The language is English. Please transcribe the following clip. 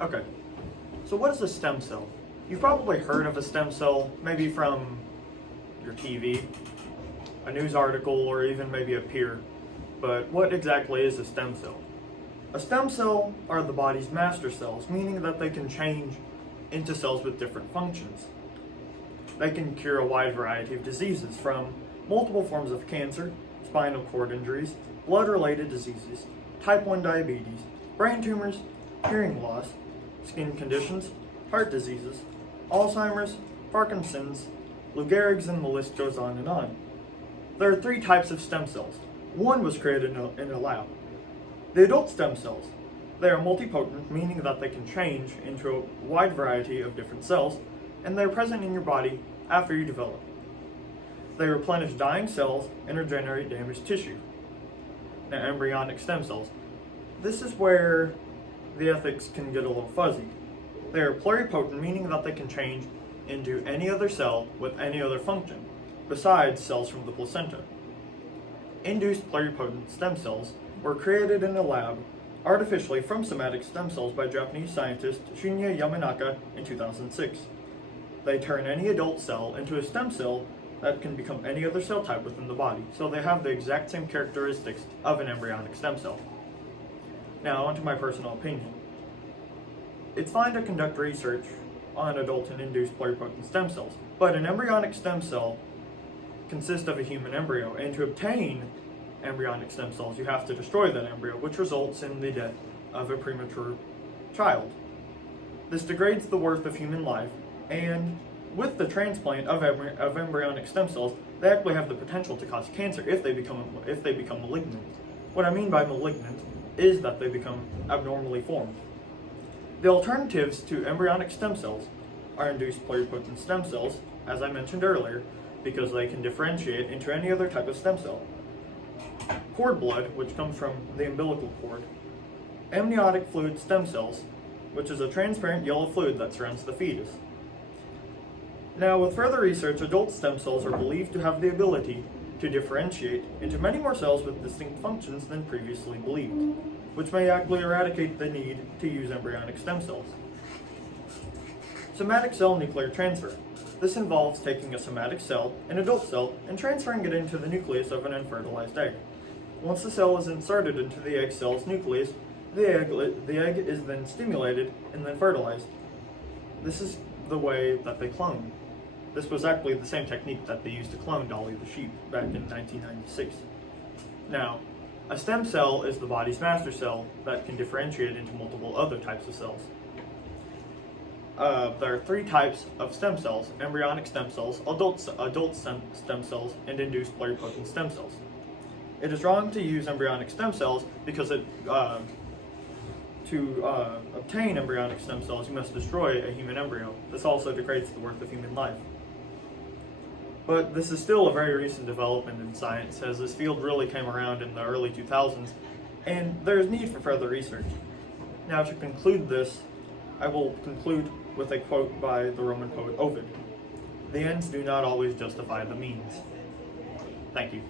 Okay, so what is a stem cell? You've probably heard of a stem cell, maybe from your TV, a news article, or even maybe a peer. But what exactly is a stem cell? A stem cell are the body's master cells, meaning that they can change into cells with different functions. They can cure a wide variety of diseases, from multiple forms of cancer, spinal cord injuries, blood-related diseases, type 1 diabetes, brain tumors, hearing loss, skin conditions, heart diseases, Alzheimer's, Parkinson's, Lou Gehrig's, and the list goes on and on. There are 3 types of stem cells. One was created in a lab. The adult stem cells. They are multipotent, meaning that they can change into a wide variety of different cells, and they are present in your body after you develop. They replenish dying cells and regenerate damaged tissue. Now, embryonic stem cells. This is where the ethics can get a little fuzzy. They are pluripotent, meaning that they can change into any other cell with any other function, besides cells from the placenta. Induced pluripotent stem cells were created in a lab artificially from somatic stem cells by Japanese scientist Shinya Yamanaka in 2006. They turn any adult cell into a stem cell that can become any other cell type within the body, so they have the exact same characteristics of an embryonic stem cell. Now, onto my personal opinion. It's fine to conduct research on adult and induced pluripotent stem cells, but an embryonic stem cell consists of a human embryo, and to obtain embryonic stem cells, you have to destroy that embryo, which results in the death of a premature child. This degrades the worth of human life, and with the transplant of embryonic stem cells, they actually have the potential to cause cancer if they become malignant. What I mean by malignant is that they become abnormally formed. The alternatives to embryonic stem cells are induced pluripotent stem cells, as I mentioned earlier, because they can differentiate into any other type of stem cell. Cord blood, which comes from the umbilical cord. Amniotic fluid stem cells, which is a transparent yellow fluid that surrounds the fetus. Now, with further research, adult stem cells are believed to have the ability to differentiate into many more cells with distinct functions than previously believed, which may actually eradicate the need to use embryonic stem cells. Somatic cell nuclear transfer. This involves taking a somatic cell, an adult cell, and transferring it into the nucleus of an unfertilized egg. Once the cell is inserted into the egg cell's nucleus, the egg is then stimulated and then fertilized. This is the way that they clone. This was actually the same technique that they used to clone Dolly the sheep back in 1996. Now, a stem cell is the body's master cell that can differentiate into multiple other types of cells. There are 3 types of stem cells: embryonic stem cells, adult stem cells, and induced pluripotent stem cells. It is wrong to use embryonic stem cells because to obtain embryonic stem cells, you must destroy a human embryo. This also degrades the worth of human life. But this is still a very recent development in science, as this field really came around in the early 2000s, and there is need for further research. Now, to conclude this, I will conclude with a quote by the Roman poet Ovid: "The ends do not always justify the means." Thank you.